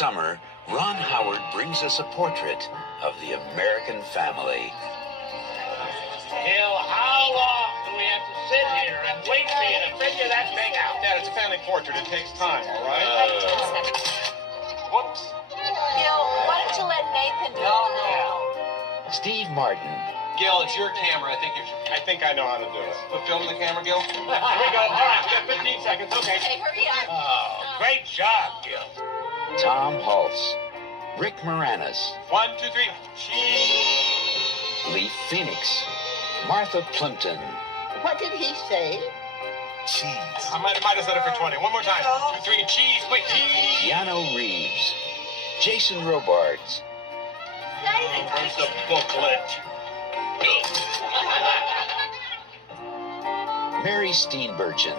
summer, Ron Howard brings us a portrait of the American family. Gil, how long do we have to sit here and wait for you to figure that thing out? Dad, it's a family portrait. It takes time, all right? Whoops. Gil, why don't you let Nathan do it? No. Steve Martin. Gil, it's your camera. I think I know how to do it. Put film in the camera, Gil. Here we go. All right, we got 15 seconds. Okay. Hey, hurry up. Oh, great job, Gil. Tom Hulse. Rick Moranis. 1, 2, 3. Cheese. Lee Phoenix. Martha Plimpton. What did he say? Cheese. I might have said it for 20. One more time. 2, 3, cheese. Wait, cheese. Keanu Reeves. Jason Robards. Where's the booklet? Mary Steenburgen.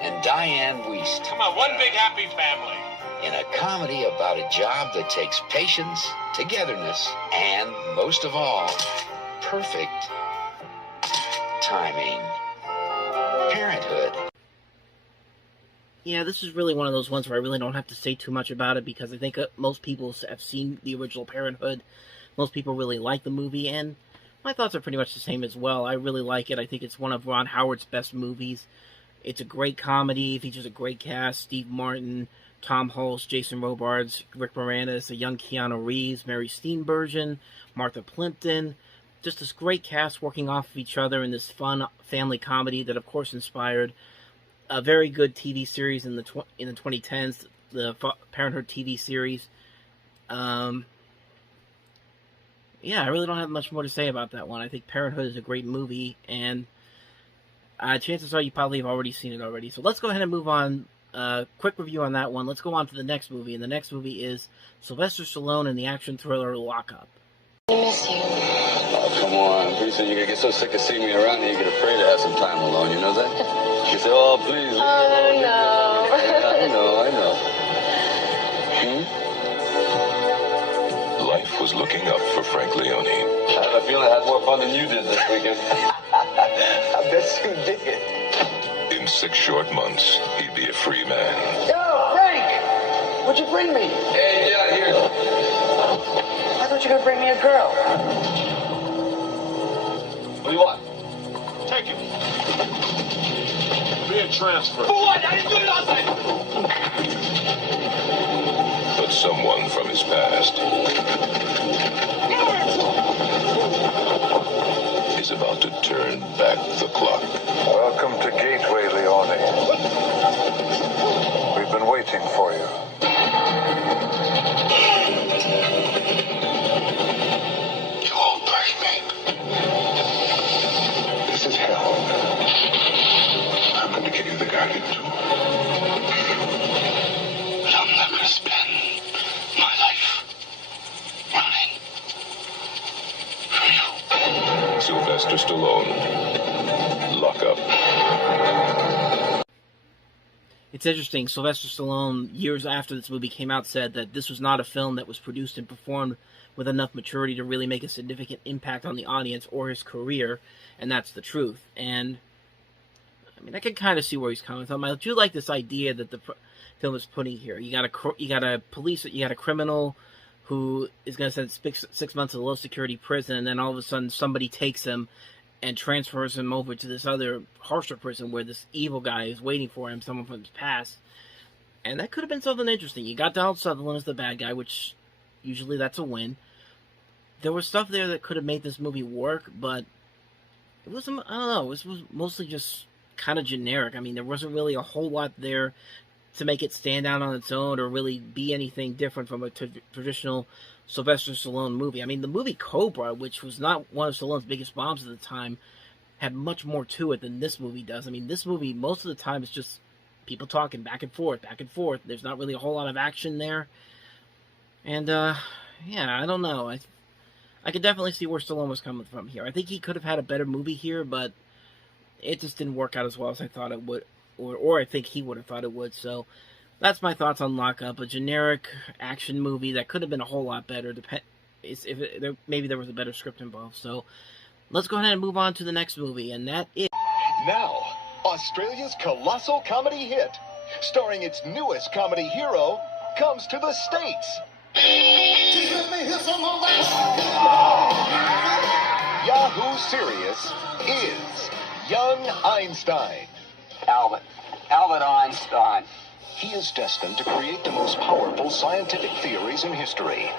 And Diane Wiest. Come on, one big happy family. In a comedy about a job that takes patience, togetherness, and, most of all, perfect timing. Parenthood. Yeah, this is really one of those ones where I really don't have to say too much about it because I think most people have seen the original Parenthood. Most people really like the movie, and my thoughts are pretty much the same as well. I really like it. I think it's one of Ron Howard's best movies. It's a great comedy, features a great cast, Steve Martin, Tom Hulse, Jason Robards, Rick Moranis, a young Keanu Reeves, Mary Steenburgen, Martha Plimpton. Just this great cast working off of each other in this fun family comedy that, of course, inspired a very good TV series in the 2010s, the Parenthood TV series. Yeah, I really don't have much more to say about that one. I think Parenthood is a great movie, and chances are you probably have already seen it already. So let's go ahead and move on. Quick review on that one. Let's go on to the next movie, and the next movie is Sylvester Stallone in the action thriller Lock Up. I miss you. Oh, come on. Pretty soon you're going to get so sick of seeing me around here, you get afraid to have some time alone. You know that? You say, oh, please. Oh, no. Yeah, I know. Life was looking up for Frank Leone. I have a feeling I had more fun than you did this weekend. I bet you did. In 6 short months, he'd be a free man. Yo, Frank! What'd you bring me? Hey, get out here. I thought you were going to bring me a girl. What do you want? Take it. Be a transfer. For what? I didn't do it outside. But someone from his past is about to turn back the clock. Welcome to Gateway, Leone. We've been waiting for you. You won't break me. This is hell. I'm going to give you the Guardian too. But I'm not going to spend my life running from you. Sylvester Stallone. Lock Up. It's interesting, Sylvester Stallone, years after this movie came out, said that this was not a film that was produced and performed with enough maturity to really make a significant impact on the audience or his career, and that's the truth. And, I mean, I can kind of see where he's coming from. I do like this idea that the film is putting here. You got a criminal who is going to spend 6 months in a low-security prison, and then all of a sudden somebody takes him and transfers him over to this other harsher prison where this evil guy is waiting for him, someone from his past. And that could have been something interesting. You got Donald Sutherland as the bad guy, which usually that's a win. There was stuff there that could have made this movie work, but it wasn't, I don't know, it was mostly just kind of generic. I mean, there wasn't really a whole lot there to make it stand out on its own or really be anything different from a traditional Sylvester Stallone movie. I mean, the movie Cobra, which was not one of Stallone's biggest bombs at the time, had much more to it than this movie does. I mean, this movie, most of the time, is just people talking back and forth, back and forth. There's not really a whole lot of action there. And, yeah, I don't know. I could definitely see where Stallone was coming from here. I think he could have had a better movie here, but it just didn't work out as well as I thought it would, or I think he would have thought it would. So that's my thoughts on Lock Up, a generic action movie that could have been a whole lot better. Maybe there was a better script involved. So let's go ahead and move on to the next movie, and that is Now, Australia's colossal comedy hit, starring its newest comedy hero, comes to the States. Yahoo Serious is young Einstein. Albert Einstein. He is destined to create the most powerful scientific theories in history.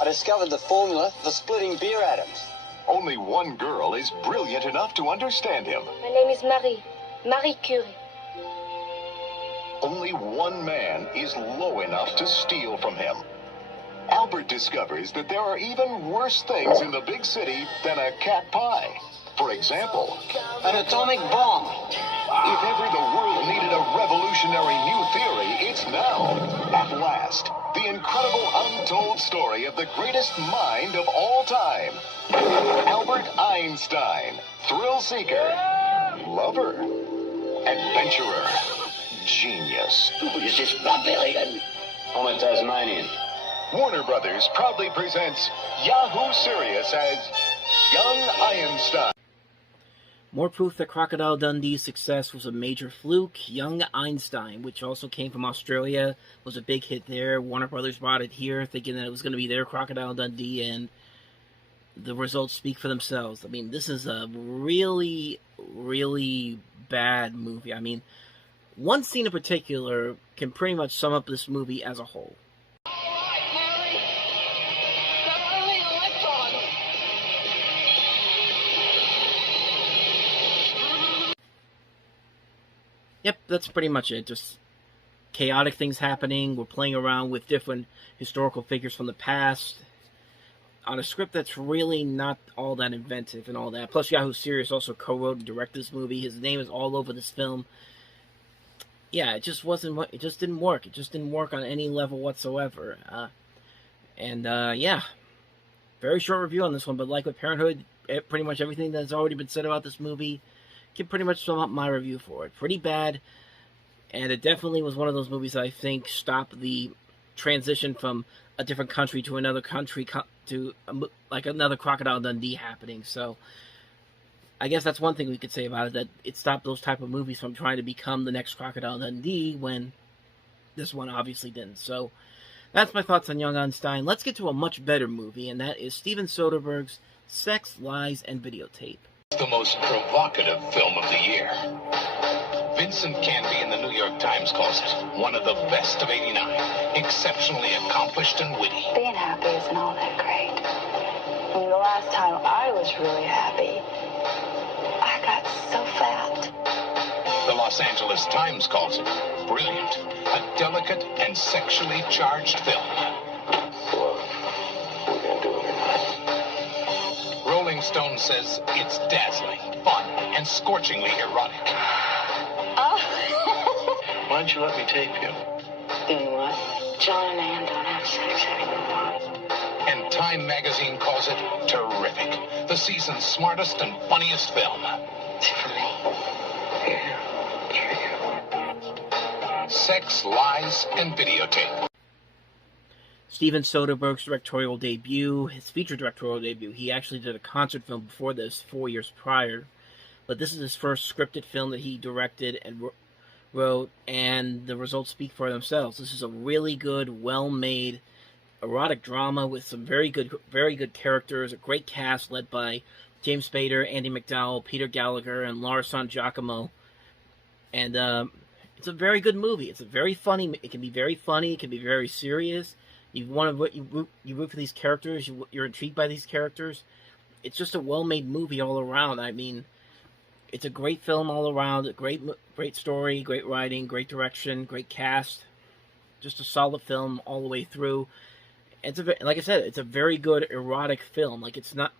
I discovered the formula for splitting beer atoms. Only one girl is brilliant enough to understand him. My name is Marie Curie. Only one man is low enough to steal from him. Albert discovers that there are even worse things in the big city than a cat pie. For example, An atomic bomb. if ever the world needed a revolutionary new theory, it's now. At last, the incredible untold story of the greatest mind of all time. Albert Einstein, thrill seeker, lover, adventurer, genius. Who is this barbarian? I'm a Tasmanian. Warner Brothers proudly presents Yahoo Serious as Young Einstein. More proof that Crocodile Dundee's success was a major fluke. Young Einstein, which also came from Australia, was a big hit there. Warner Brothers bought it here, thinking that it was going to be their Crocodile Dundee, and the results speak for themselves. I mean, this is a really, really bad movie. I mean, one scene in particular can pretty much sum up this movie as a whole. Yep, that's pretty much it. Just chaotic things happening. We're playing around with different historical figures from the past on a script that's really not all that inventive and all that. Plus, Yahoo Serious also co-wrote and directed this movie. His name is all over this film. Yeah, it just wasn't. It just didn't work. It just didn't work on any level whatsoever. Yeah, very short review on this one. But like with Parenthood, pretty much everything that's already been said about this movie can pretty much sum up my review for it. Pretty bad, and it definitely was one of those movies that I think stopped the transition from a different country to another country to like another Crocodile Dundee happening. So I guess that's one thing we could say about it, that it stopped those type of movies from trying to become the next Crocodile Dundee, when this one obviously didn't. So that's my thoughts on Young Einstein. Let's get to a much better movie, and that is Steven Soderbergh's Sex, Lies, and Videotape. The most provocative film of the year. Vincent Canby in the New York Times calls it one of the best of '89. Exceptionally accomplished and witty. Being happy isn't all that great. I mean, the last time I was really happy, I got so fat. The Los Angeles Times calls it brilliant. A delicate and sexually charged film. Well, we're gonna do it. Rolling Stone says it's dazzling, fun, and scorchingly erotic. Why don't you let me tape you? Doing what? John and Ann don't have sex anymore. And Time magazine calls it terrific. The season's smartest and funniest film. For me. Sex, Lies, and Videotape. Steven Soderbergh's directorial debut, his feature directorial debut. He actually did a concert film before this, 4 years prior. But this is his first scripted film that he directed and wrote, and the results speak for themselves. This is a really good, well-made, erotic drama with some very good characters, a great cast led by James Spader, Andy McDowell, Peter Gallagher, and Lars San Giacomo. And it's a very good movie. It's a very funny. It can be very funny. It can be very serious. You root for these characters. You're intrigued by these characters. It's just a well-made movie all around. I mean, it's a great film all around. A great story, great writing, great direction, great cast. Just a solid film all the way through. Like I said, it's a very good erotic film. Like, it's not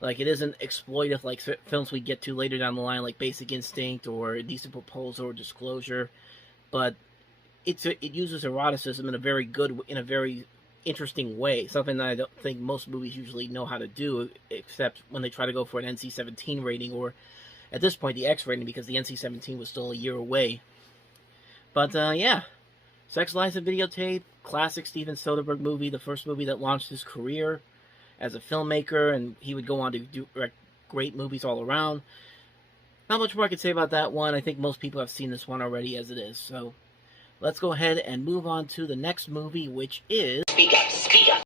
like, it isn't exploitive like films we get to later down the line, like Basic Instinct or Decent Proposal or Disclosure. But it uses eroticism in a very interesting way, something that I don't think most movies usually know how to do, except when they try to go for an NC-17 rating, or at this point the X rating, because the NC-17 was still a year away. But yeah, Sex, Lies, and Videotape, classic Steven Soderbergh movie, the first movie that launched his career as a filmmaker, and he would go on to direct great movies all around. Not much more I could say about that one. I think most people have seen this one already as it is. So let's go ahead and move on to the next movie, which is... Speak up, speak up.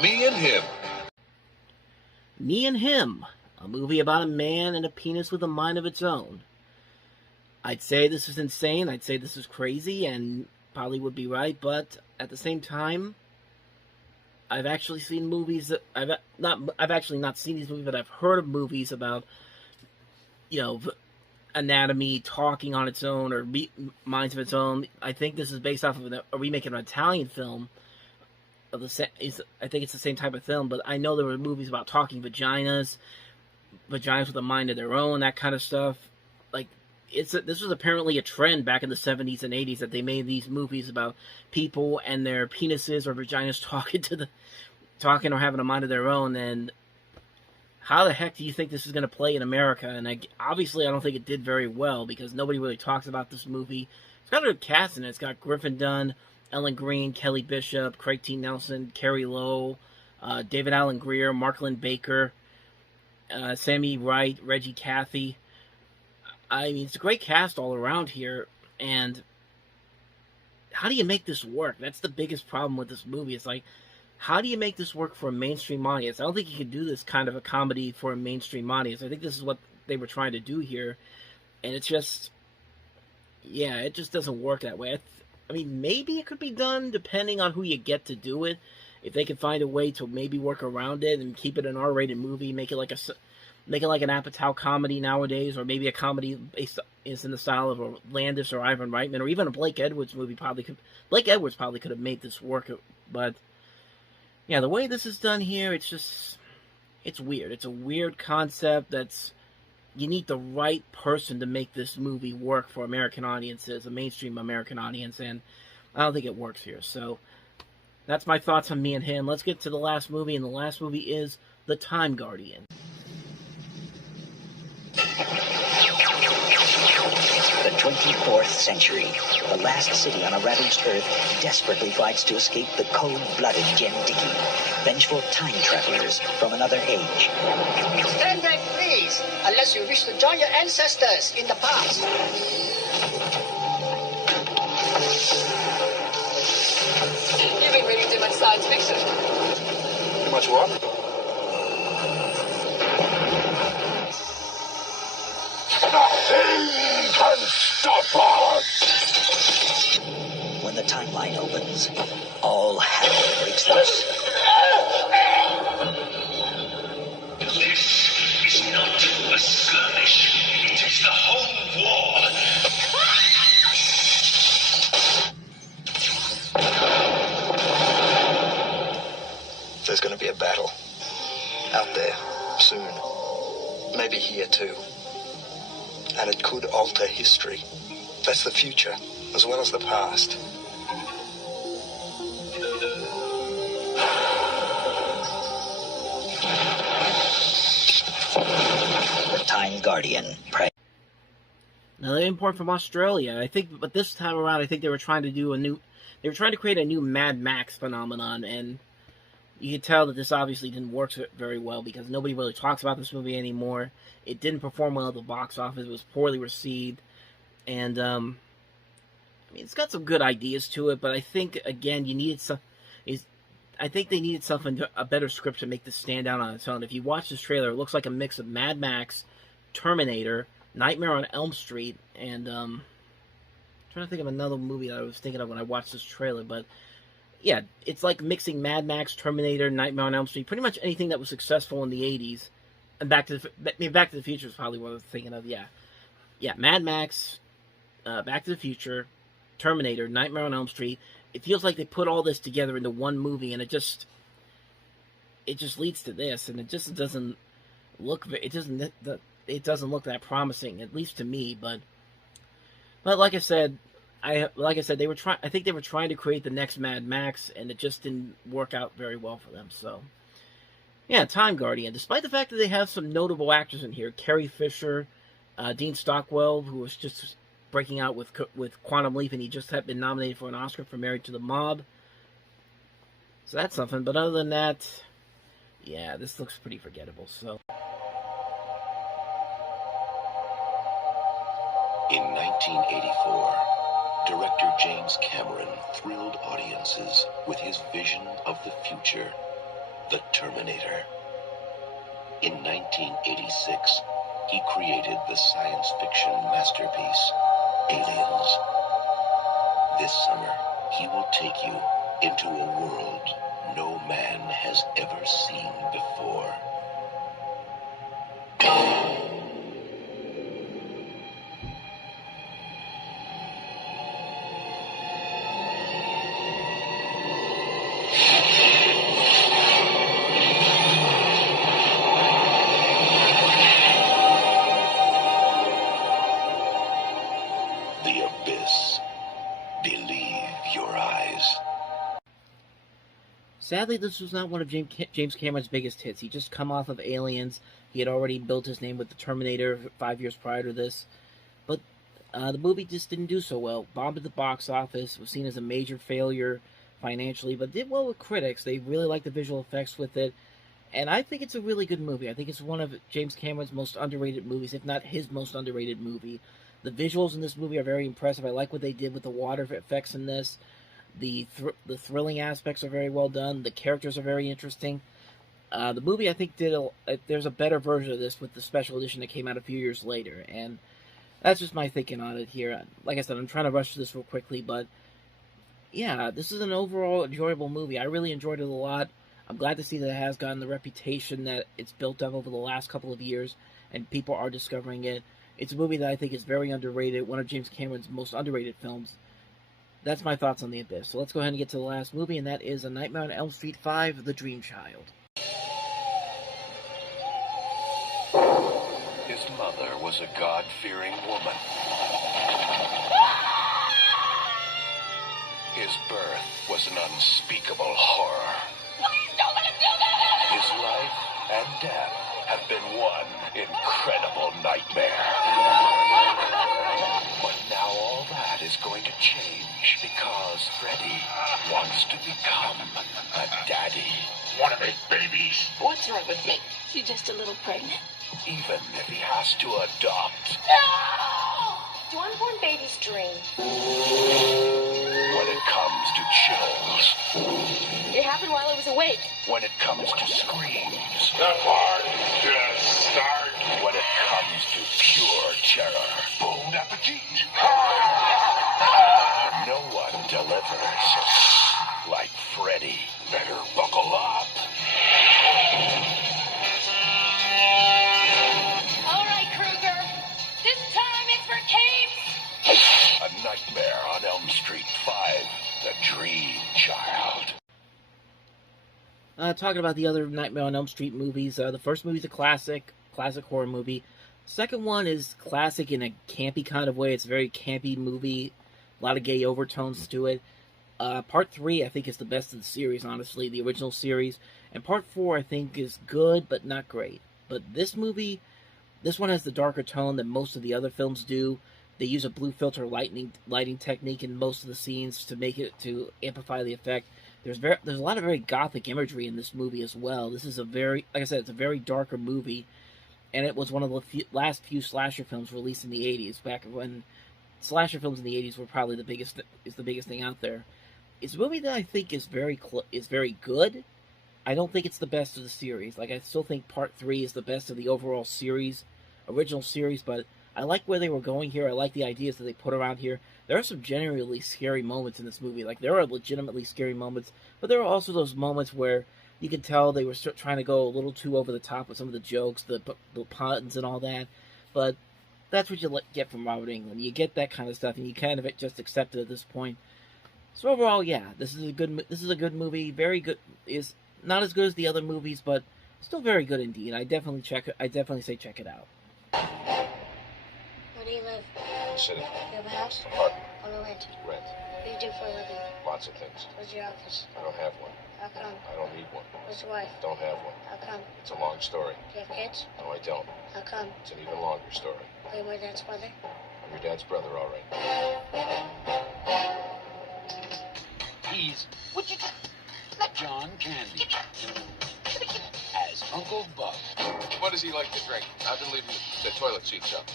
Me and Him. Me and Him, a movie about a man and a penis with a mind of its own. I'd say this is insane, I'd say this is crazy, and probably would be right, but at the same time, I've actually seen movies that I've actually not seen these movies, but I've heard of movies about, you know, anatomy talking on its own or minds of its own. I think this is based off of a remake of an Italian film. I think it's the same type of film, but I know there were movies about talking vaginas with a mind of their own, that kind of stuff. Like, this was apparently a trend back in the 70s and 80s that they made these movies about people and their penises or vaginas talking or having a mind of their own. And how the heck do you think this is going to play in America? And obviously, I don't think it did very well because nobody really talks about this movie. It's got a good cast in it. It's got Griffin Dunn, Ellen Green, Kelly Bishop, Craig T. Nelson, Carrie Lowe, David Alan Grier, Marklyn Baker, Sammy Wright, Reggie Cathy. I mean, it's a great cast all around here, and how do you make this work? That's the biggest problem with this movie. It's like, how do you make this work for a mainstream audience? I don't think you can do this kind of a comedy for a mainstream audience. I think this is what they were trying to do here, and it's just, yeah, it just doesn't work that way. I mean, maybe it could be done depending on who you get to do it. If they can find a way to maybe work around it and keep it an R-rated movie, make it like an Apatow comedy nowadays, or maybe a comedy based is in the style of a Landis or Ivan Reitman, or even a Blake Edwards movie. Blake Edwards probably could have made this work, but yeah, the way this is done here, it's weird. It's a weird concept you need the right person to make this movie work for American audiences, a mainstream American audience, and I don't think it works here. So that's my thoughts on Me and Him. Let's get to the last movie, and the last movie is The Time Guardian. The 24th century. The last city on a ravaged Earth desperately fights to escape the cold-blooded Jen Dickey. Vengeful time travelers from another age. Stand back, please, unless you wish to join your ancestors in the past. You've been reading too much science fiction. Too much what? Nothing can stop us! When the timeline opens, all hell breaks loose. This is not a skirmish. It is the whole war. There's going to be a battle. Out there. Soon. Maybe here too. And it could alter history. That's the future, as well as the past. The Time Guardian. Now, they import from Australia, I think, but this time around, I think they were trying to create a new Mad Max phenomenon, and you can tell that this obviously didn't work very well because nobody really talks about this movie anymore. It didn't perform well at the box office. It was poorly received. And, I mean, it's got some good ideas to it, but I think, again, you needed some... I think they needed a better script to make this stand out on its own. If you watch this trailer, it looks like a mix of Mad Max, Terminator, Nightmare on Elm Street, and, I'm trying to think of another movie that I was thinking of when I watched this trailer, but... yeah, it's like mixing Mad Max, Terminator, Nightmare on Elm Street, pretty much anything that was successful in the 80s. And Back to the Future is probably what I was thinking of, yeah. Yeah, Mad Max, Back to the Future, Terminator, Nightmare on Elm Street. It feels like they put all this together into one movie, and it just leads to this, and it just doesn't look, it doesn't look that promising, at least to me, but like I said, I think they were trying to create the next Mad Max, and it just didn't work out very well for them. So, yeah, Time Guardian. Despite the fact that they have some notable actors in here, Carrie Fisher, Dean Stockwell, who was just breaking out with Quantum Leap, and he just had been nominated for an Oscar for Married to the Mob. So that's something. But other than that, yeah, this looks pretty forgettable. So. In 1984. Director James Cameron thrilled audiences with his vision of the future, The Terminator. In 1986, he created the science fiction masterpiece, Aliens. This summer, he will take you into a world no man has ever seen before. Sadly, this was not one of James Cameron's biggest hits. He just come off of Aliens. He had already built his name with The Terminator 5 years prior to this. But the movie just didn't do so well. Bombed at the box office, was seen as a major failure financially, but did well with critics. They really liked the visual effects with it. And I think it's a really good movie. I think it's one of James Cameron's most underrated movies, if not his most underrated movie. The visuals in this movie are very impressive. I like what they did with the water effects in this. The thrilling aspects are very well done. The characters are very interesting. The movie, I think, there's a better version of this with the special edition that came out a few years later. And that's just my thinking on it here. Like I said, I'm trying to rush this real quickly, but yeah, this is an overall enjoyable movie. I really enjoyed it a lot. I'm glad to see that it has gotten the reputation that it's built up over the last couple of years, and people are discovering it. It's a movie that I think is very underrated, one of James Cameron's most underrated films. That's my thoughts on The Abyss. So let's go ahead and get to the last movie, and that is A Nightmare on Elm Street 5, The Dream Child. His mother was a God-fearing woman. His birth was an unspeakable horror. Please don't let him do that! His life and death have been one incredible nightmare. But now all that is going to change because Freddy wants to become a daddy. Want to make babies? What's wrong with me? She's just a little pregnant. Even if he has to adopt. No! Do unborn babies dream? When it comes to chills. It happened while I was awake. When it comes to screams. The party just started. When it comes to pure terror. Bon appetit. No one delivers like Freddy. Better buckle up. All right, Krueger. This time it's for keeps. A Nightmare on Elm Street 5, The Dream Child. Talking about the other Nightmare on Elm Street movies, the first movie's a classic horror movie. Second one is classic in a campy kind of way. It's a very campy movie, a lot of gay overtones to it. Part 3, I think, is the best of the series, honestly, the original series. And Part 4, I think, is good, but not great. But this movie, this one has the darker tone that most of the other films do. They use a blue filter lighting technique in most of the scenes to amplify the effect. There's a lot of very gothic imagery in this movie as well. This is a very, like I said, it's a very darker movie, and it was one of the last few slasher films released in the 80s, back when slasher films in the 80s were probably the biggest thing out there. It's a movie that I think is very good. I don't think it's the best of the series. Like, I still think Part 3 is the best of the overall series, original series, but I like where they were going here. I like the ideas that they put around here. There are some genuinely scary moments in this movie. Like, there are legitimately scary moments, but there are also those moments where you can tell they were trying to go a little too over the top with some of the jokes, the puns and all that. But that's what you get from Robert Englund. You get that kind of stuff, and you kind of just accept it at this point. So overall, yeah, this is a good movie. Very good. Is not as good as the other movies, but still very good indeed. I definitely say check it out. Where do you live? City. You have a house? Apartment. Or rent? Rent. What do you do for a living? Lots of things. Where's your office? I don't have one. How come? I don't need one. Where's your wife? Don't have one. How come? It's a long story. Do you have kids? No, I don't. How come? It's an even longer story. Are you my dad's brother? I'm your dad's brother, all right. He's John Candy as Uncle Buck. What does he like to drink? I've been leaving the toilet seats up.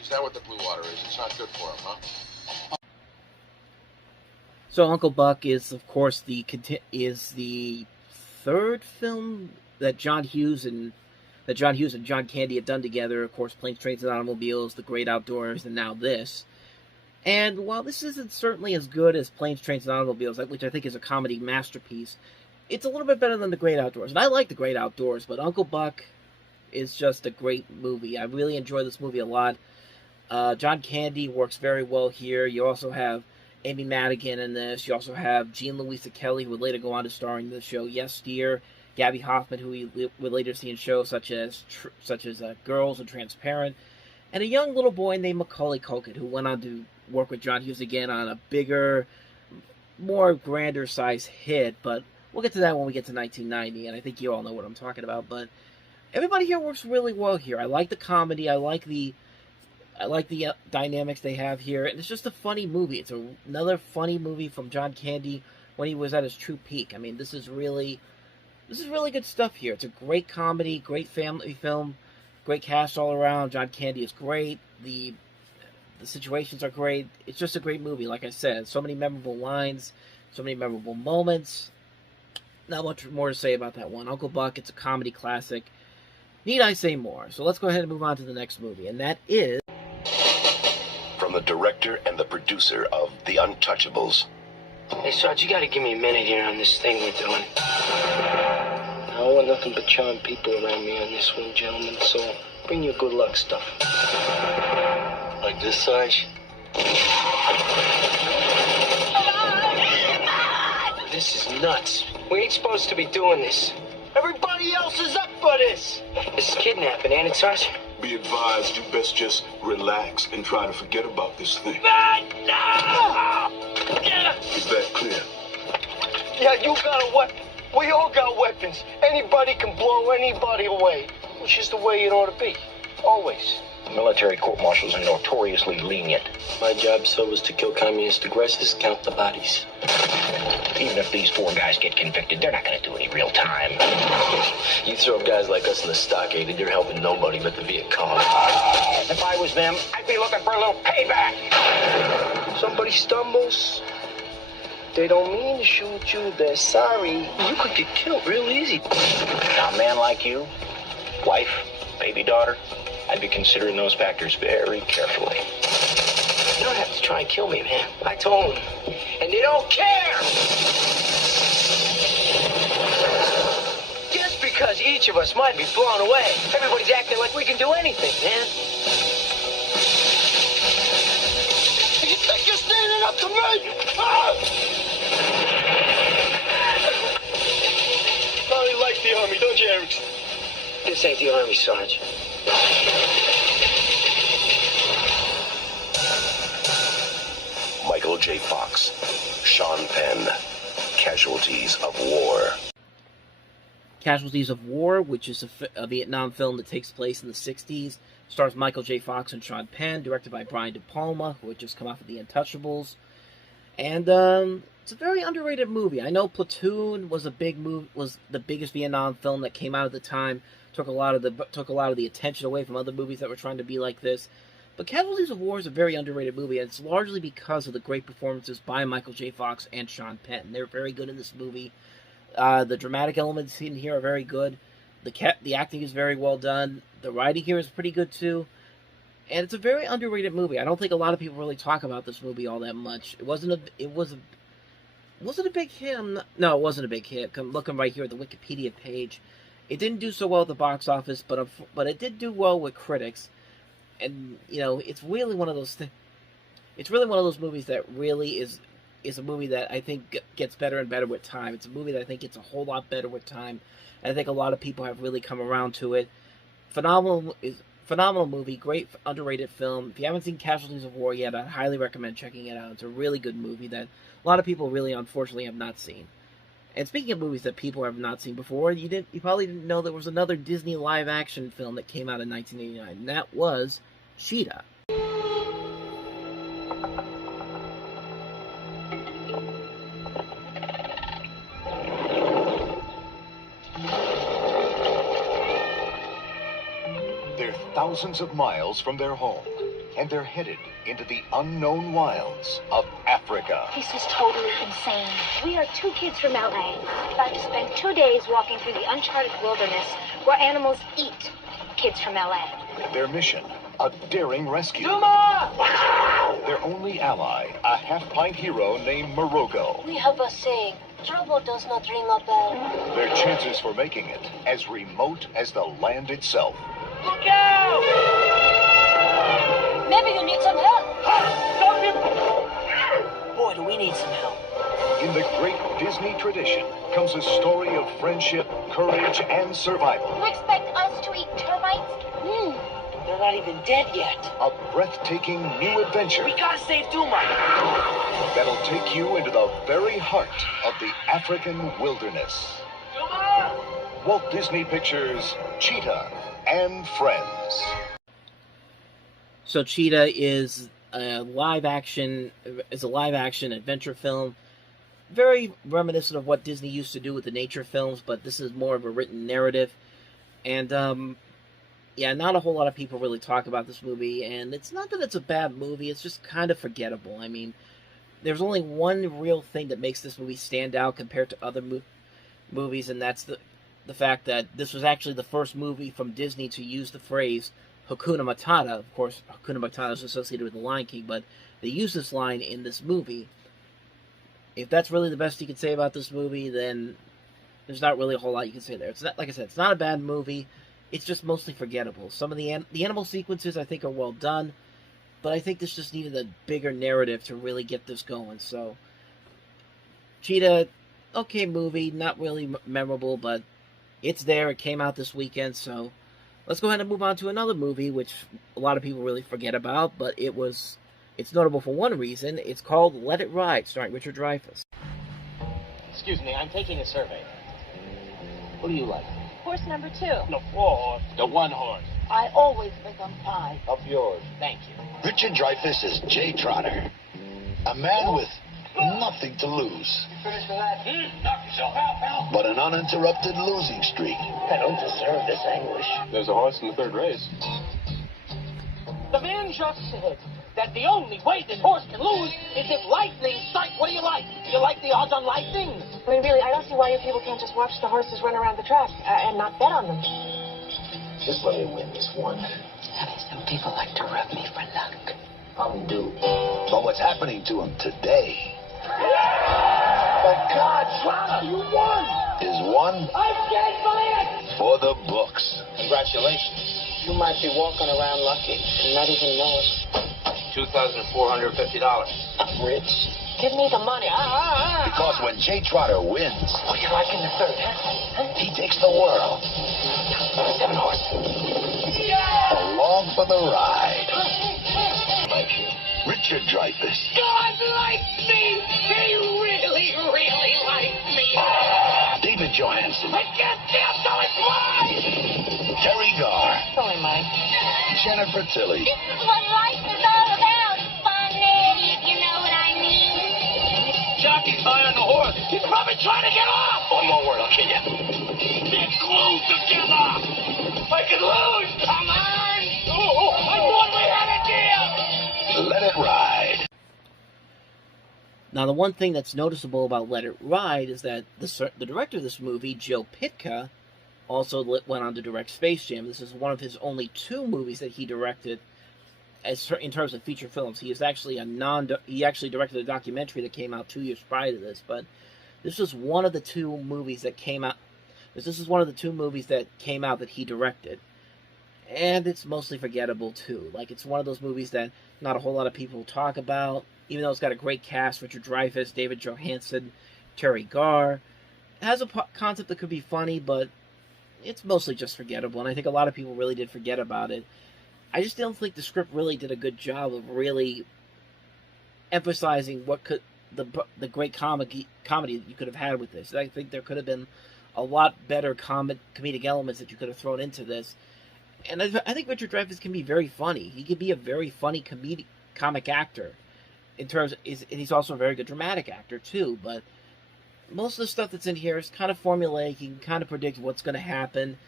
Is that what the blue water is? It's not good for him, huh? So Uncle Buck is, of course, the third film that John Hughes and John Candy had done together. Of course, Planes, Trains, and Automobiles, The Great Outdoors, and now this. And while this isn't certainly as good as Planes, Trains, and Automobiles, which I think is a comedy masterpiece, it's a little bit better than The Great Outdoors. And I like The Great Outdoors, but Uncle Buck is just a great movie. I really enjoy this movie a lot. John Candy works very well here. You also have Amy Madigan in this. You also have Jean Louisa Kelly, who would later go on to star in the show Yes Dear. Gabby Hoffman, who we would later see in shows such as Girls and Transparent. And a young little boy named Macaulay Culkin, who went on to work with John Hughes again on a bigger, more grander size hit. But we'll get to that when we get to 1990, and I think you all know what I'm talking about. But everybody here works really well here. I like the comedy. I like the dynamics they have here, and it's just a funny movie. It's another funny movie from John Candy when he was at his true peak. I mean, this is really good stuff here. It's a great comedy, great family film, great cast all around. John Candy is great. The situations are great. It's just a great movie, like I said. So many memorable lines, so many memorable moments. Not much more to say about that one. Uncle Buck, it's a comedy classic. Need I say more? So let's go ahead and move on to the next movie, and that is... From the director and the producer of The Untouchables. Hey, Sarge, you gotta give me a minute here on this thing we're doing. I don't want nothing but charming people around me on this one, gentlemen, so bring your good luck stuff. Like this, Sarge? This is nuts. We ain't supposed to be doing this. Everybody else is up for this. This is kidnapping, ain't it, Sarge? Be advised, you best just relax and try to forget about this thing. No! Is that clear? Yeah, you got a weapon. We all got weapons. Anybody can blow anybody away, which is the way it ought to be. Always. Military court-martials are notoriously lenient. My job, sir, was to kill communist aggressors, count the bodies. Even if these 4 guys get convicted, they're not going to do any real time. You throw guys like us in the stockade and you're helping nobody but the Viet Cong. If I was them, I'd be looking for a little payback. Somebody stumbles. They don't mean to shoot you. They're sorry. You could get killed real easy. Now, a man like you, wife, baby daughter, I'd be considering those factors very carefully. You don't have to try and kill me, man. I told them. And they don't care! Just because each of us might be blown away, everybody's acting like we can do anything, man. You think you're standing up to me? Probably like the Army, don't you, Eric? This ain't the Army, Sarge. Michael J. Fox, Sean Penn, Casualties of War. Casualties of War, which is a Vietnam film that takes place in the 60s, stars Michael J. Fox and Sean Penn, directed by Brian De Palma, who had just come off of The Untouchables. And it's a very underrated movie. I know Platoon was a big movie, was the biggest Vietnam film that came out at the time. Took a lot of the attention away from other movies that were trying to be like this. But Casualties of War is a very underrated movie, and it's largely because of the great performances by Michael J. Fox and Sean Penn. They're very good in this movie. The dramatic elements in here are very good. The acting is very well done. The writing here is pretty good too. And it's a very underrated movie. I don't think a lot of people really talk about this movie all that much. It wasn't a big hit. No, it wasn't a big hit. I'm looking right here at the Wikipedia page. It didn't do so well at the box office, but it did do well with critics. And you know, it's really one of those things. It's really one of those movies that really is a movie that I think gets better and better with time. It's a movie that I think gets a whole lot better with time. And I think a lot of people have really come around to it. Phenomenal movie, great underrated film. If you haven't seen Casualties of War yet, I highly recommend checking it out. It's a really good movie that a lot of people really unfortunately have not seen. And speaking of movies that people have not seen before, you probably didn't know there was another Disney live-action film that came out in 1989, and that was Cheetah. They're thousands of miles from their home, and they're headed into the unknown wilds of Africa. This is totally insane. We are two kids from LA, about to spend 2 days walking through the uncharted wilderness where animals eat kids from LA. Their mission, a daring rescue. Duma! Their only ally, a half-pint hero named Morogo. We have a saying, trouble does not ring a bell. Their chances for making it as remote as the land itself. Look out! Maybe you need some help. Boy, do we need some help. In the great Disney tradition comes a story of friendship, courage, and survival. You expect us to eat termites? They're not even dead yet. A breathtaking new adventure. We gotta save Duma. That'll take you into the very heart of the African wilderness. Duma! Walt Disney Pictures, Cheetah and Friends. So Cheetah is a live-action adventure film, very reminiscent of what Disney used to do with the nature films, but this is more of a written narrative. And yeah, not a whole lot of people really talk about this movie, and it's not that it's a bad movie, it's just kind of forgettable. I mean, there's only one real thing that makes this movie stand out compared to other movies, and that's the fact that this was actually the first movie from Disney to use the phrase Hakuna Matata. Of course, Hakuna Matata is associated with the Lion King, but they use this line in this movie. If that's really the best you can say about this movie, then there's not really a whole lot you can say there. It's not, like I said, it's not a bad movie. It's just mostly forgettable. Some of the animal sequences I think are well done, but I think this just needed a bigger narrative to really get this going. So, Cheetah, okay movie, not really memorable, but it's there. It came out this weekend, so let's go ahead and move on to another movie, which a lot of people really forget about, but it's notable for one reason. It's called Let It Ride, starring Richard Dreyfuss. Excuse me, I'm taking a survey. What do you like? Horse number 2. The 4. The 1 horse. I always pick on 5. Up yours. Thank you. Richard Dreyfuss is Jay Trotter, a man with nothing to lose, You finished with that? Knock yourself out, pal. but an uninterrupted losing streak. I don't deserve this anguish. There's a horse in the third race. The man just said that the only way this horse can lose is if lightning strikes. What do you like? You like the odds on lightning? I mean, really, I don't see why you people can't just watch the horses run around the track and not bet on them. Just let me win this one. Some people like to rub me for luck. I'm due. But what's happening to him today My God, Trotter, you won! is one I can't believe it! for the books. Congratulations. You might be walking around lucky and not even know it. $2,450. I'm rich. Give me the money. Because when Jay Trotter wins, What do you like in the third, huh? he takes the world 7 horses. along for the ride. Like you. Richard Dreyfuss, God likes me! He really, really likes me! David Johansen, I can't stand so it's mine! Terry Garr, Sorry, Mike. Jennifer Tilly, This is what life is all about. Spontaneity, if you know what I mean. He's probably trying to get off! One more word, I'll kill you. They're glued together! I can lose! Come on! Oh, I thought we had a deal! Let It Ride. Now, the one thing that's noticeable about Let It Ride is that the director of this movie, Joe Pytka, also went on to direct Space Jam. This is one of his only 2 movies that he directed in terms of feature films. He is actually he actually directed a documentary that came out 2 years prior to this, but this was one of the 2 movies that came out. This is one of the 2 movies that came out that he directed. And it's mostly forgettable, too. Like, it's one of those movies that not a whole lot of people talk about, even though it's got a great cast: Richard Dreyfuss, David Johansen, Terry Garr. It has a concept that could be funny, but it's mostly just forgettable, and I think a lot of people really did forget about it. I just don't think the script really did a good job of really emphasizing what could the great comedy that you could have had with this. I think there could have been a lot better comedic elements that you could have thrown into this. And I think Richard Dreyfuss can be very funny. He could be a very funny comic actor. And he's also a very good dramatic actor, too. But most of the stuff that's in here is kind of formulaic. You can kind of predict what's going to happen.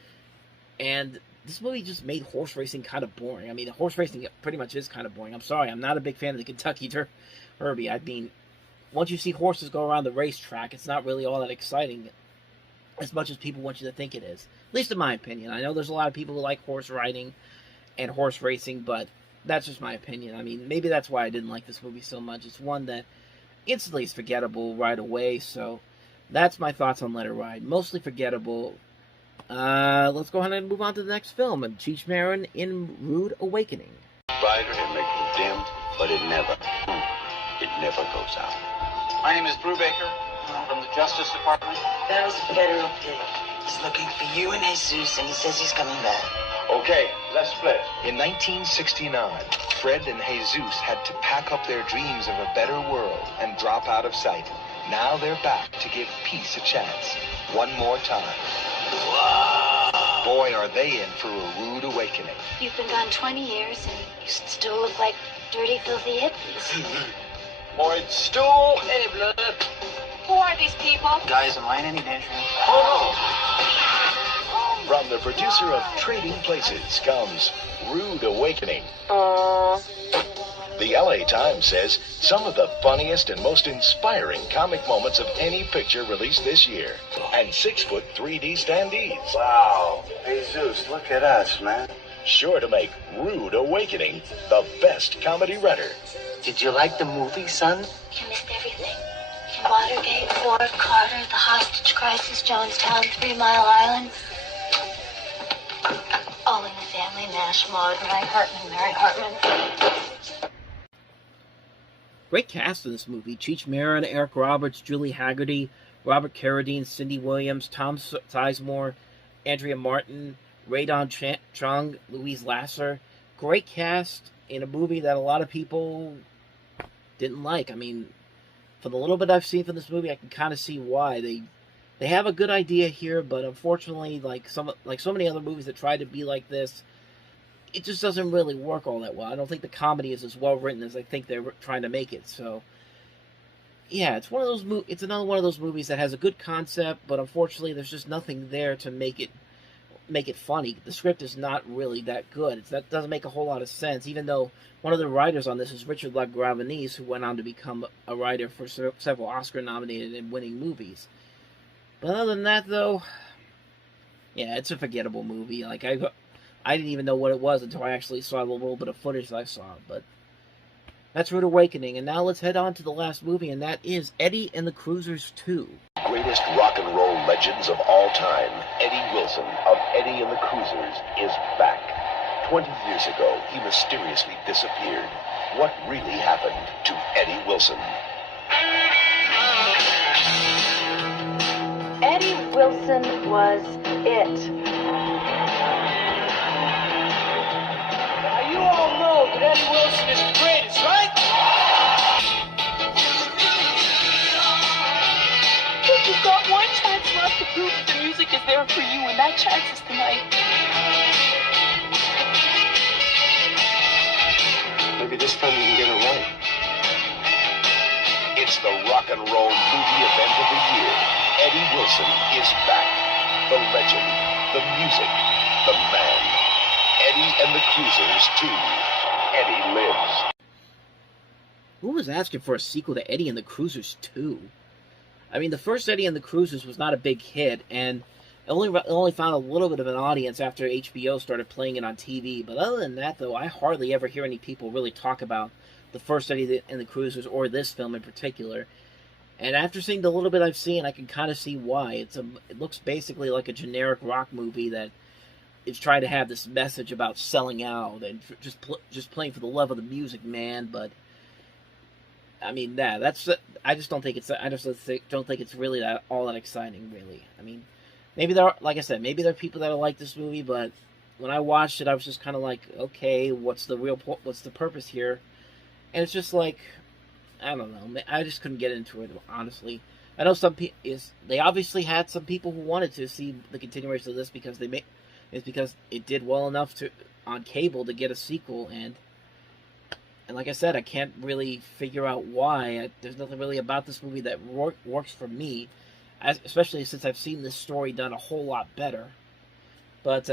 And this movie just made horse racing kind of boring. I mean, the horse racing pretty much is kind of boring. I'm sorry, I'm not a big fan of the Kentucky Derby. I mean, once you see horses go around the racetrack, it's not really all that exciting as much as people want you to think it is. At least in my opinion. I know there's a lot of people who like horse riding and horse racing, but that's just my opinion. I mean, maybe that's why I didn't like this movie so much. It's one that instantly is forgettable right away, so that's my thoughts on Let It Ride. Mostly forgettable. Let's go ahead and move on to the next film, Cheech Marin in Rude Awakening. Brighter, it may be dim, but it never goes out. My name is Brubaker. I'm from the Justice Department. That was a federal pig. He's looking for you and Jesus, and he says he's coming back. Okay, let's split. In 1969, Fred and Jesus had to pack up their dreams of a better world and drop out of sight. Now they're back to give peace a chance. One more time. Whoa. Boy, are they in for a rude awakening. You've been gone 20 years, and you still look like dirty, filthy hippies. Boy, stool. Hey, blood. Who are these people? Guys, am I in any danger? Oh, no. From the producer of Trading Places comes Rude Awakening. The LA Times says some of the funniest and most inspiring comic moments of any picture released this year. And 6-foot 3D standees. Wow. Jesus, look at us, man. Sure to make Rude Awakening the best comedy runner. Did you like the movie, son? You missed everything. Watergate, Ford, Carter, the hostage crisis, Jonestown, 3 Mile Island. All in the Family, Nash, Maud, Mary Hartman. Great cast in this movie. Cheech Marin, Eric Roberts, Julie Haggerty, Robert Carradine, Cindy Williams, Tom Sizemore, Andrea Martin, Raydon Chung, Louise Lasser. Great cast in a movie that a lot of people didn't like. I mean, for the little bit I've seen from this movie, I can kind of see why. They have a good idea here, but unfortunately, like so many other movies that try to be like this, it just doesn't really work all that well. I don't think the comedy is as well written as I think they're trying to make it. So, yeah, it's another one of those movies that has a good concept, but unfortunately, there's just nothing there to make it funny. The script is not really that good. That doesn't make a whole lot of sense, even though one of the writers on this is Richard LaGravenese, who went on to become a writer for several Oscar-nominated and winning movies. But other than that, though, yeah, it's a forgettable movie. Like, I didn't even know what it was until I actually saw the little bit of footage that I saw. But that's Rude Awakening. And now let's head on to the last movie, and that is Eddie and the Cruisers 2. Greatest rock and roll legends of all time, Eddie Wilson of Eddie and the Cruisers is back. 20 years ago, he mysteriously disappeared. What really happened to Eddie Wilson? Eddie Wilson was it. Now, you all know that Eddie Wilson is the greatest, right? You've got one chance left to prove that the music is there for you, and that chance is tonight. Maybe this time we can get it right. It's the rock and roll movie event of the year. Eddie Wilson is back. The legend, the music, the man. Eddie and the Cruisers 2. Eddie lives. Who was asking for a sequel to Eddie and the Cruisers 2? I mean, the first Eddie and the Cruisers was not a big hit, and it only found a little bit of an audience after HBO started playing it on TV. But other than that, though, I hardly ever hear any people really talk about the first Eddie and the Cruisers, or this film in particular. And after seeing the little bit I've seen, I can kind of see why. It looks basically like a generic rock movie that is trying to have this message about selling out and just playing for the love of the music, man. But I mean, I just don't think it's really all that exciting, really. I mean, maybe like I said, maybe there are people that like this movie, but when I watched it, I was just kind of like, okay, what's the purpose here? And it's just like, I don't know. I just couldn't get into it, honestly. I know they obviously had some people who wanted to see the continuation of this because because it did well enough on cable to get a sequel, and like I said, I can't really figure out why. There's nothing really about this movie that works for me, especially since I've seen this story done a whole lot better. But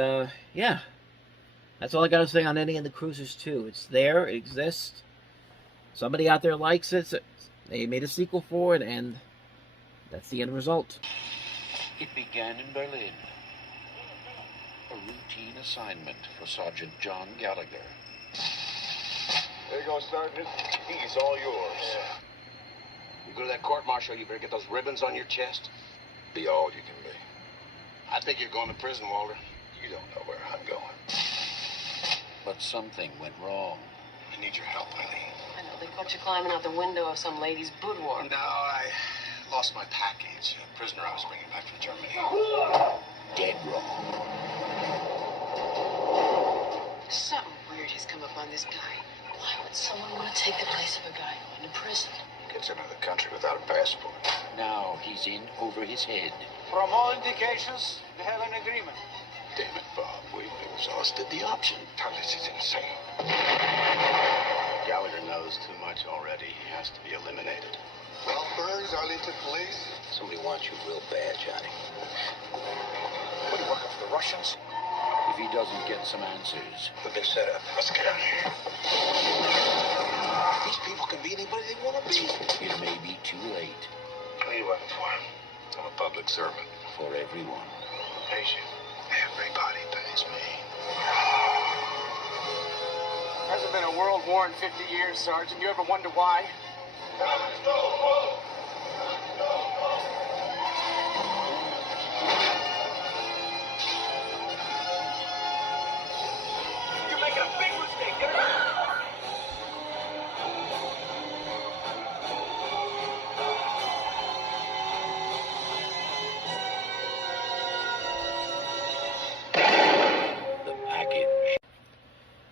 yeah, that's all I gotta say on Eddie and the Cruisers 2. It's there, it exists. Somebody out there likes it. So they made a sequel for it, and that's the end result. It began in Berlin. A routine assignment for Sergeant John Gallagher. There you go, Sergeant. He's all yours. Yeah. You go to that court-martial, you better get those ribbons on your chest. Be all you can be. I think you're going to prison, Walter. You don't know where I'm going. But something went wrong. I need your help, Eddie. I know, they caught you climbing out the window of some lady's boudoir. No, I lost my package. A prisoner I was bringing back from Germany. Dead wrong. Something weird has come up on this guy. Why would someone want to take the place of a guy going to prison? Gets into the country without a passport. Now he's in over his head. From all indications, we have an agreement. Damn it, Bob. We've exhausted the option. This is insane. Gallagher knows too much already. He has to be eliminated. Well, Burns, Arlington Police. Somebody wants you real bad, Johnny. What, are you working for the Russians? If he doesn't get some answers. We've been set up. Let's get out of here. These people can be anybody they want to be. It may be too late. What are you working for? I'm a public servant. For everyone. Who pays you? Everybody pays me. Hasn't been a world war in 50 years, Sergeant. You ever wonder why? You're making a big mistake. Get it right.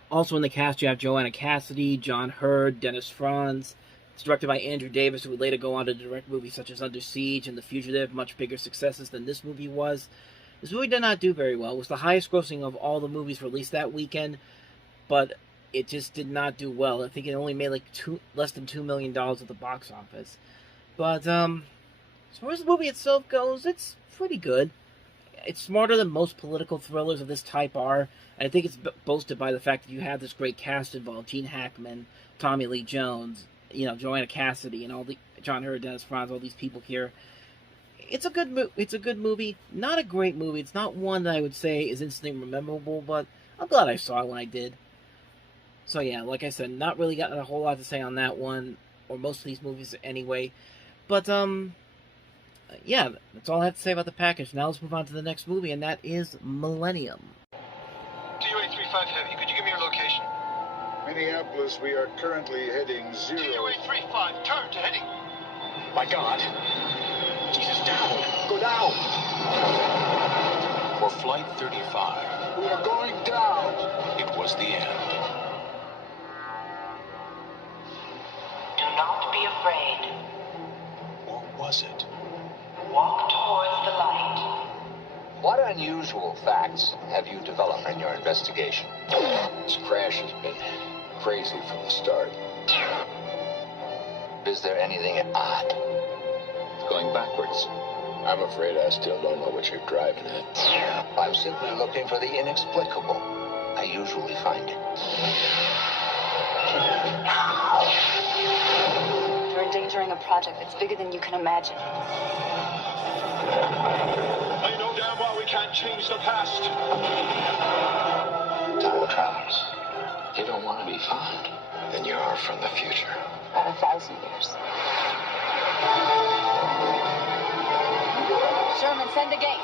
Also in the cast, you have Joanna Cassidy, John Hurd, Dennis Franz. It's directed by Andrew Davis, who would later go on to direct movies such as Under Siege and The Fugitive, much bigger successes than this movie was. This movie did not do very well. It was the highest grossing of all the movies released that weekend, but it just did not do well. I think it only made like less than $2 million at the box office. But as far as the movie itself goes, it's pretty good. It's smarter than most political thrillers of this type are, and I think it's boasted by the fact that you have this great cast involved: Gene Hackman, Tommy Lee Jones, Joanna Cassidy, and all the John Hurd, Dennis Franz, all these people here. It's a good movie. Not a great movie. It's not one that I would say is instantly memorable, but I'm glad I saw it when I did. So yeah, like I said, not really got a whole lot to say on that one, or most of these movies anyway. But yeah, that's all I have to say about the package. Now let's move on to the next movie, and that is Millennium. DU-835 Heavy, could you give me your location? Minneapolis, we are currently heading 0. DU-835, turn to heading. My God. Jesus, down. Go down. For Flight 35. We are going down. It was the end. Do not be afraid. Or was it? Walk towards the light. What unusual facts have you developed in your investigation? This crash has been crazy from the start. Is there anything odd? Going backwards? I'm afraid I still don't know what you're driving at. I'm simply looking for the inexplicable. I usually find it. You're endangering a project that's bigger than you can imagine. I know damn well we can't change the past. Time travels. You don't want to be found. Then you are from the future. About 1,000 years. Sherman, send the gate.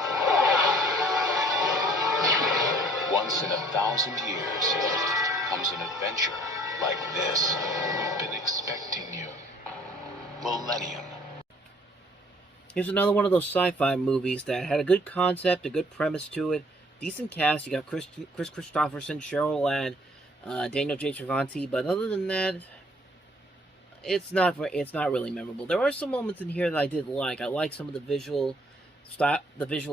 Once in 1,000 years comes an adventure like this. We've been expecting you. Millennium. Here's another one of those sci-fi movies that had a good concept, a good premise to it, decent cast. You got Chris Christopherson, Cheryl Ladd, Daniel J. Travanti, but other than that, it's not really memorable. There are some moments in here that I did like. I like some of the visual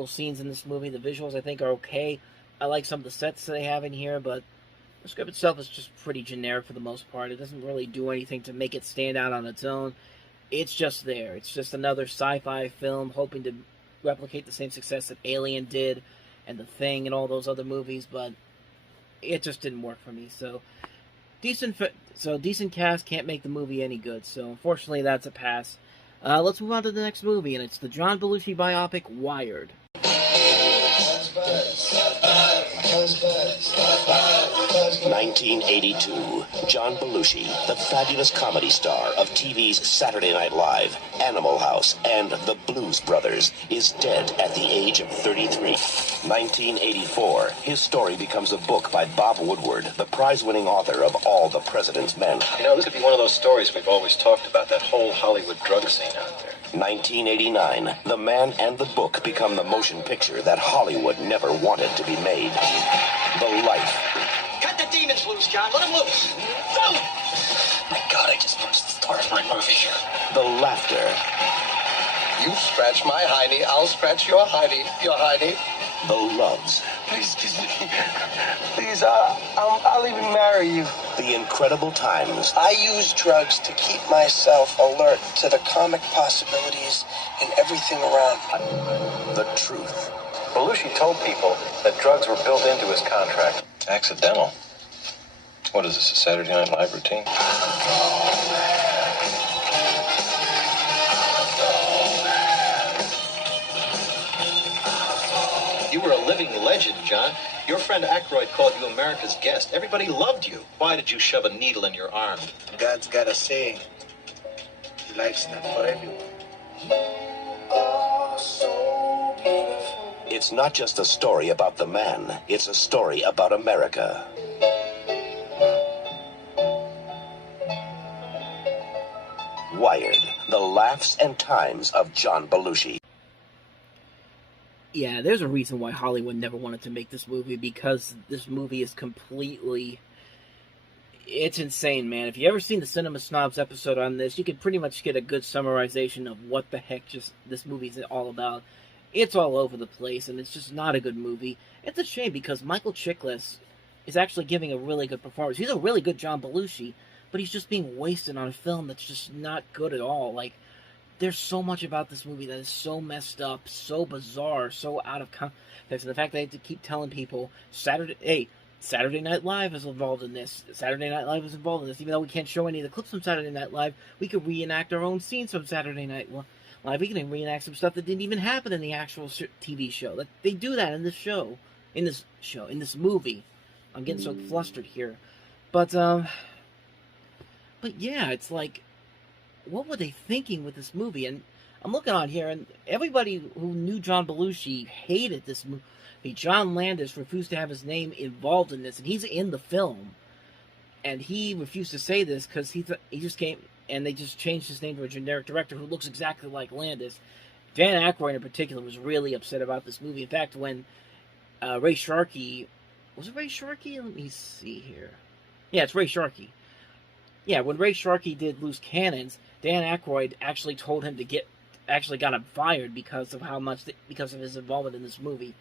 scenes in this movie. The visuals I think are okay. I like some of the sets that they have in here, but the script itself is just pretty generic for the most part. It doesn't really do anything to make it stand out on its own. It's just there. It's just another sci-fi film hoping to replicate the same success that Alien did and The Thing and all those other movies, but it just didn't work for me. So decent cast can't make the movie any good. So unfortunately, that's a pass. Let's move on to the next movie, and it's the John Belushi biopic Wired. 1982, John Belushi, the fabulous comedy star of TV's Saturday Night Live, Animal House, and The Blues Brothers, is dead at the age of 33. 1984, his story becomes a book by Bob Woodward, the prize-winning author of All the President's Men. You know, this could be one of those stories we've always talked about, that whole Hollywood drug scene out there. 1989, The Man and the Book become the motion picture that Hollywood never wanted to be made. The Life. Cut the demons loose, John. Let them loose. My God, I just watched the start of my movie. The Laughter. You scratch my hiney, I'll scratch your hiney. The Loves. Please, please, I'll even marry you. The Incredible Times. I use drugs to keep myself alert to the comic possibilities in everything around me. The Truth. Belushi told people that drugs were built into his contract. Accidental. What is this, a Saturday Night Live routine? You were a living legend, John. Your friend Aykroyd called you America's guest. Everybody loved you. Why did you shove a needle in your arm? God's got a saying. Life's not for everyone. It's not just a story about the man. It's a story about America. Wired. The laughs and times of John Belushi. Yeah, there's a reason why Hollywood never wanted to make this movie, because this movie is completely... It's insane, man. If you ever seen the Cinema Snobs episode on this, you could pretty much get a good summarization of what the heck this movie's all about. It's all over the place, and it's just not a good movie. It's a shame, because Michael Chiklis is actually giving a really good performance. He's a really good John Belushi, but he's just being wasted on a film that's just not good at all. Like, there's so much about this movie that is so messed up, so bizarre, so out of context. And the fact that I have to keep telling people, Saturday Night Live is involved in this. Saturday Night Live is involved in this. Even though we can't show any of the clips from Saturday Night Live, we could reenact our own scenes from Saturday Night Live. We can reenact some stuff that didn't even happen in the actual TV show. They do that in this movie. I'm getting so flustered here. But yeah, it's like, what were they thinking with this movie? And I'm looking on here, and everybody who knew John Belushi hated this movie. John Landis refused to have his name involved in this, and he's in the film. And he refused to say this because he just came, and they just changed his name to a generic director who looks exactly like Landis. Dan Aykroyd in particular was really upset about this movie. In fact, when Ray Sharkey... Was it Ray Sharkey? Let me see here. Yeah, it's Ray Sharkey. Yeah, when Ray Sharkey did Loose Cannons, Dan Aykroyd actually told him to got him fired because of because of his involvement in this movie.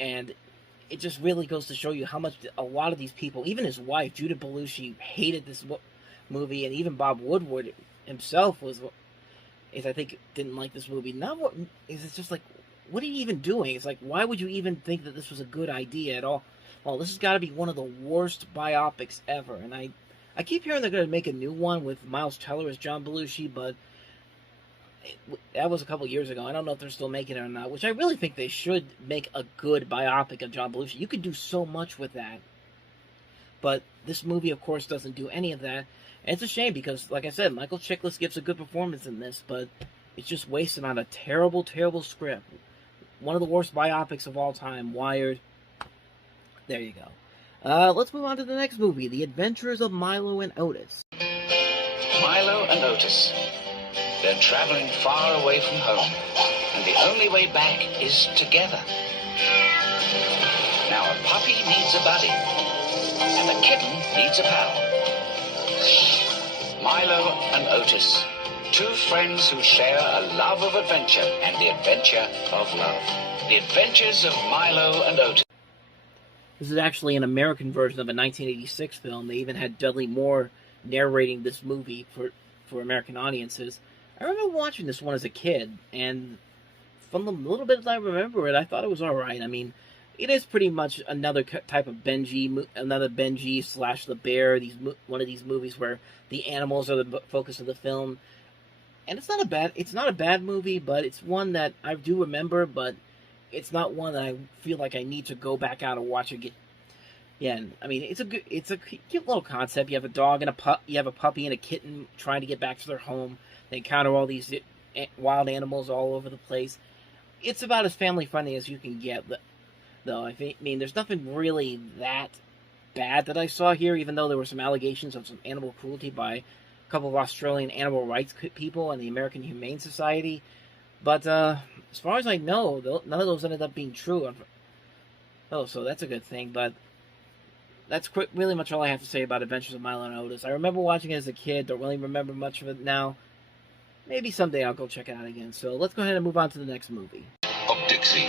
And it just really goes to show you how much a lot of these people, even his wife, Judith Belushi, hated this movie, and even Bob Woodward himself I think didn't like this movie. It's just like, what are you even doing? It's like, why would you even think that this was a good idea at all? Well, this has got to be one of the worst biopics ever, and I keep hearing they're going to make a new one with Miles Teller as John Belushi, but that was a couple years ago. I don't know if they're still making it or not, which I really think they should make a good biopic of John Belushi. You could do so much with that. But this movie, of course, doesn't do any of that. And it's a shame because, like I said, Michael Chiklis gives a good performance in this, but it's just wasted on a terrible, terrible script. One of the worst biopics of all time, Wired. There you go. Let's move on to the next movie, The Adventures of Milo and Otis. Milo and Otis. They're traveling far away from home, and the only way back is together. Now a puppy needs a buddy, and a kitten needs a pal. Milo and Otis, two friends who share a love of adventure and the adventure of love. The Adventures of Milo and Otis. This is actually an American version of a 1986 film. They even had Dudley Moore narrating this movie for American audiences. I remember watching this one as a kid, and from the little bit that I remember it, I thought it was alright. I mean, it is pretty much another type of Benji slash The Bear, one of these movies where the animals are the focus of the film. And it's not a bad movie, but it's one that I do remember, but it's not one that I feel like I need to go back out and watch again. Yeah, I mean, it's a cute little concept. You have a dog and you have a puppy and a kitten trying to get back to their home. They encounter all these wild animals all over the place. It's about as family friendly as you can get, though. I mean, there's nothing really that bad that I saw here, even though there were some allegations of some animal cruelty by a couple of Australian animal rights people and the American Humane Society. But as far as I know, none of those ended up being true. Oh, so that's a good thing. But that's really much all I have to say about Adventures of Milo and Otis. I remember watching it as a kid. Don't really remember much of it now. Maybe someday I'll go check it out again. So let's go ahead and move on to the next movie. Of Dixie.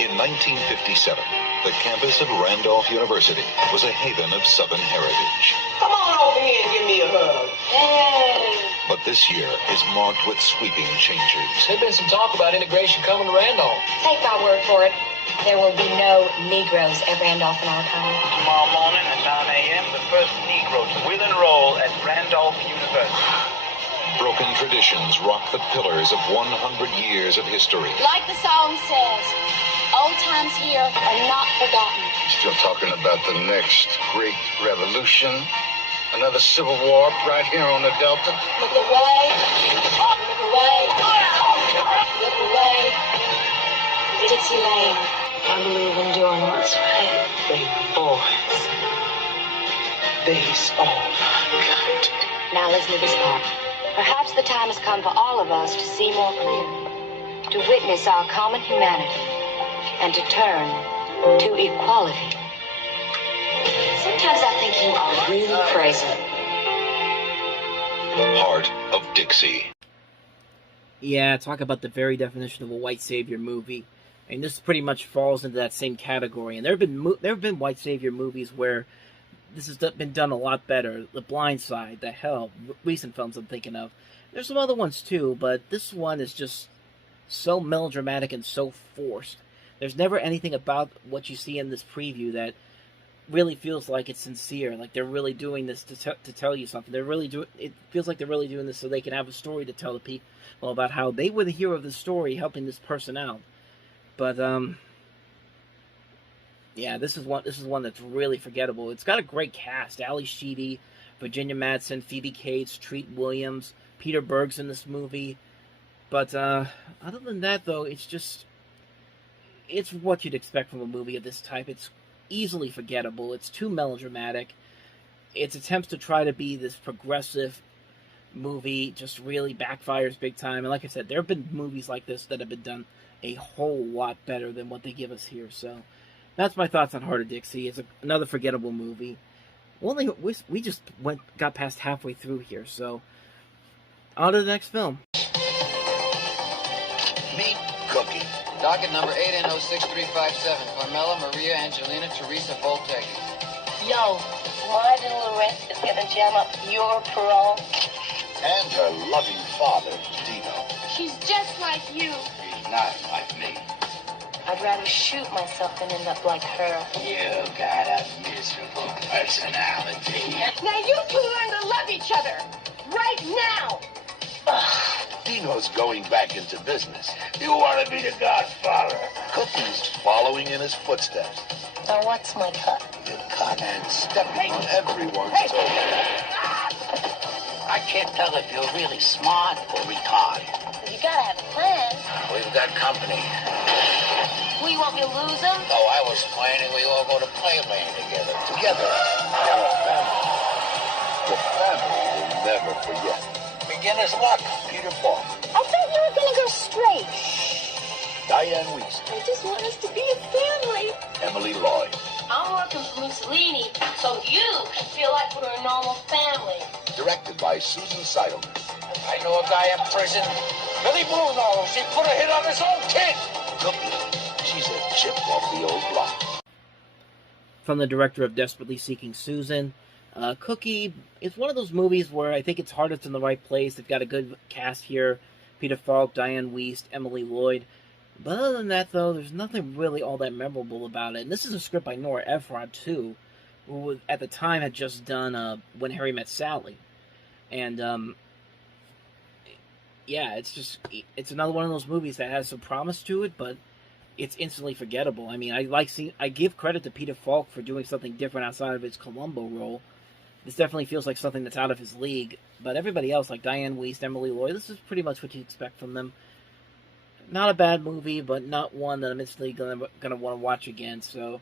In 1957, the campus of Randolph University was a haven of Southern heritage. Come on over here and give me a hug. Hey. But this year is marked with sweeping changes. There's been some talk about integration coming to Randolph. Take my word for it. There will be no Negroes at Randolph in our time. Tomorrow morning at 9 a.m., the first Negroes will enroll at Randolph University. Broken traditions rock the pillars of 100 years of history. Like the song says, old times here are not forgotten. Still talking about the next great revolution? Another civil war right here on the Delta? Look away. Look away. Look away. Dixie Lane. I believe in doing what's right. Big boys. They's all I got. Now listen to this part. Perhaps the time has come for all of us to see more clearly, to witness our common humanity, and to turn to equality. Sometimes I think you are really crazy. Heart of Dixie. Yeah, talk about the very definition of a white savior movie. And this pretty much falls into that same category. And there have been white savior movies where this has been done a lot better. The Blind Side, The Help, recent films I'm thinking of. There's some other ones too, but this one is just so melodramatic and so forced. There's never anything about what you see in this preview that really feels like it's sincere, like they're really doing this to tell you something. It feels like they're really doing this so they can have a story to tell the people about how they were the hero of the story, helping this person out. But yeah, this is one that's really forgettable. It's got a great cast: Ali Sheedy, Virginia Madsen, Phoebe Cates, Treat Williams, Peter Berg's in this movie. But other than that, though, it's what you'd expect from a movie of this type. It's easily forgettable. It's too melodramatic. Its attempts to try to be this progressive movie just really backfires big time. And like I said, there have been movies like this that have been done a whole lot better than what they give us here. So that's my thoughts on Heart of Dixie. It's another forgettable movie. We just got past halfway through here, so on to the next film. Meet Cookie. Docket number 8N06357. Carmela Maria Angelina Teresa Voltec. Yo, my little arrest is going to jam up your parole. And her loving father, Dino. She's just like you. He's not like me. I'd rather shoot myself than end up like her. You got a miserable personality. Now you two learn to love each other. Right now. Dino's going back into business. You want to be the godfather. Cookie's following in his footsteps. Now what's my cut? You're caught and stepping on everyone's toes. I can't tell if you're really smart or retarded. You gotta have a plan. We've got company. Well, you want me to lose him? Oh, I was planning we all go to Playland together. Together, we're a family. The family will never forget. Beginner's luck, Peter Falk. I thought you were gonna go straight. Diane Weiss. I just want us to be a family. Emily Lloyd. I'm working for Mussolini, so you can feel like we're a normal family. Directed by Susan Seidelman. I know a guy in prison. Billy Blue knows. He put a hit on his own kid. Cookie. She's a chip off the old block. From the director of Desperately Seeking Susan. Cookie is one of those movies where I think it's hardest in the right place. They've got a good cast here. Peter Falk, Diane Weiss, Emily Lloyd. But other than that, though, there's nothing really all that memorable about it. And this is a script by Nora Ephron, too, who at the time had just done When Harry Met Sally. And, yeah, it's another one of those movies that has some promise to it, but it's instantly forgettable. I mean, I give credit to Peter Falk for doing something different outside of his Columbo role. This definitely feels like something that's out of his league. But everybody else, like Diane Weiss, Emily Lloyd, this is pretty much what you expect from them. Not a bad movie, but not one that I'm instantly gonna want to watch again. So,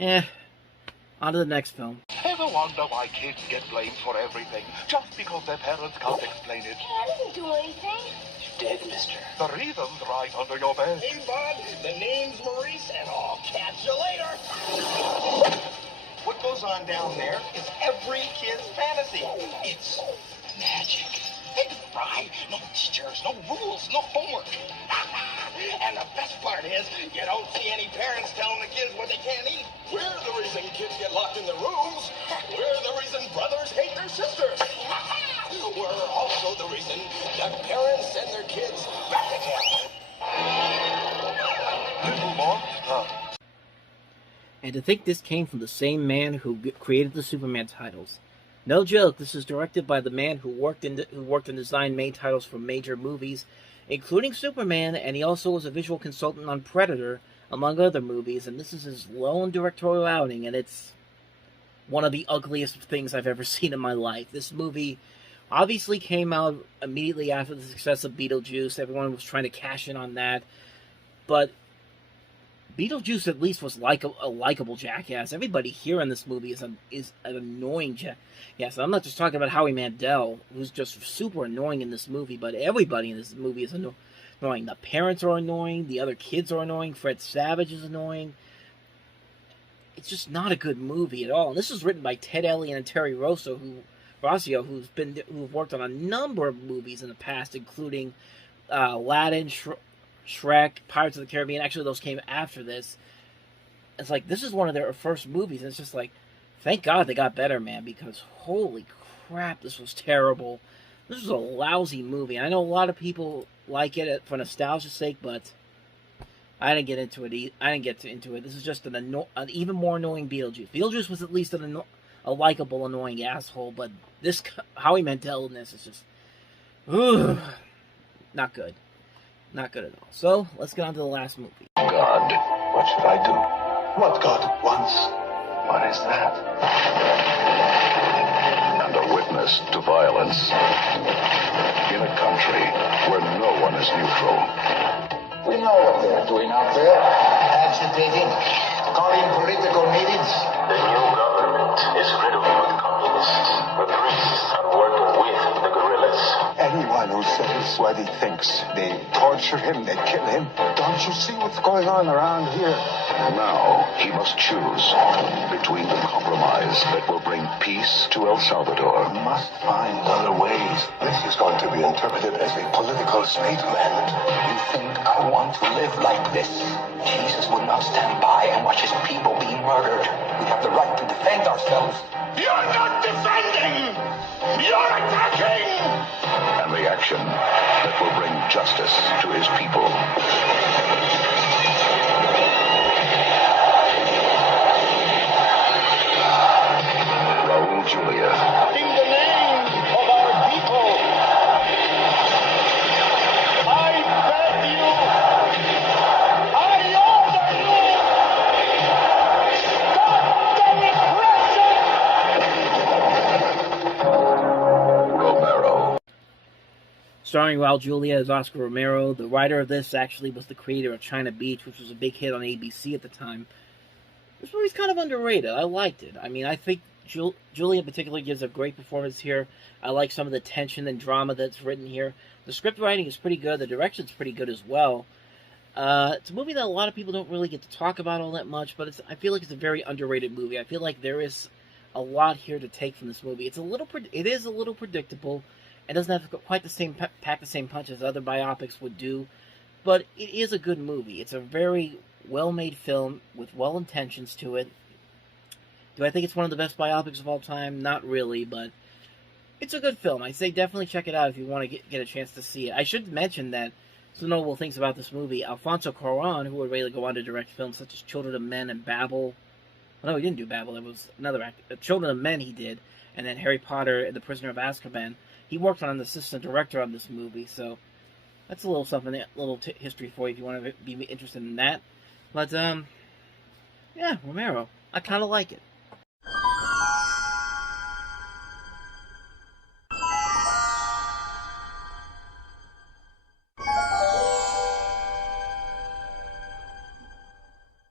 on to the next film. Ever wonder why kids get blamed for everything just because their parents can't explain it? I didn't do anything. You did, mister. The reason's right under your bed. Hey, bud. The name's Maurice, and I'll catch you later. What goes on down there is every kid's fantasy. It's magic. Think of the ride. No teachers, no rules, no homework. And the best part is, you don't see any parents telling the kids what they can't eat. We're the reason kids get locked in their rooms. We're the reason brothers hate their sisters. We're also the reason that parents send their kids back to camp. Little monster. And to think this came from the same man who created the Superman titles. No joke, this is directed by the man who worked and designed main titles for major movies, including Superman, and he also was a visual consultant on Predator, among other movies, and this is his lone directorial outing, and it's one of the ugliest things I've ever seen in my life. This movie obviously came out immediately after the success of Beetlejuice. Everyone was trying to cash in on that, but Beetlejuice at least was a likable jackass. Everybody here in this movie is an annoying jackass. I'm not just talking about Howie Mandel, who's just super annoying in this movie, but everybody in this movie is annoying. The parents are annoying. The other kids are annoying. Fred Savage is annoying. It's just not a good movie at all. And this was written by Ted Elliott and Terry Rossio, who've worked on a number of movies in the past, including Aladdin, Shrek, Pirates of the Caribbean. Actually, those came after this. It's like, this is one of their first movies, and it's just like, thank God they got better, man, because holy crap, this was terrible. This was a lousy movie. I know a lot of people like it for nostalgia's sake, but I didn't get into it. I didn't get into it. This is just an even more annoying Beetlejuice. Beetlejuice was at least a likable, annoying asshole, but this Howie Mandel in this is just, not good. Not good at all. So, let's get on to the last movie. God, what should I do? What God wants? What is that? And a witness to violence. In a country where no one is neutral. We know what they're doing out there. Agitating, calling political meetings. The new government is riddled with communists. The priests are working with the guerrillas. Anyone who says what he thinks, they torture him, they kill him. Don't you see what's going on around here? Now he must choose between the compromise that will bring peace to El Salvador. We must find other ways. This is going to be interpreted as a political statement. You think I want to live like this? Jesus would not stand by and watch his people being murdered. We have the right to defend ourselves. You're not defending! You're attacking! And the action that will bring justice to his people. Raul Julia. In the name of our people, I beg you, I order you, stop the repression! Romero. Starring Raul Julia as Oscar Romero. The writer of this actually was the creator of China Beach, which was a big hit on ABC at the time. This movie's kind of underrated. I liked it. I mean, I think Julia particularly gives a great performance here. I like some of the tension and drama that's written here. The script writing is pretty good. The direction's pretty good as well. It's a movie that a lot of people don't really get to talk about all that much, but I feel like it's a very underrated movie. I feel like there is a lot here to take from this movie. It is a little predictable. It doesn't have quite the same pack the same punch as other biopics would do, but it is a good movie. It's a very well-made film with well-intentions to it. Do I think it's one of the best biopics of all time? Not really, but it's a good film. I say definitely check it out if you want to get a chance to see it. I should mention that some notable things about this movie. Alfonso Cuarón, who would really go on to direct films such as Children of Men and Babel. Oh, no, he didn't do Babel. That was another actor. Children of Men he did, and then Harry Potter and The Prisoner of Azkaban. He worked on an assistant director on this movie, so that's a little something, a little history for you if you want to be interested in that. But, yeah, Romero. I kind of like it.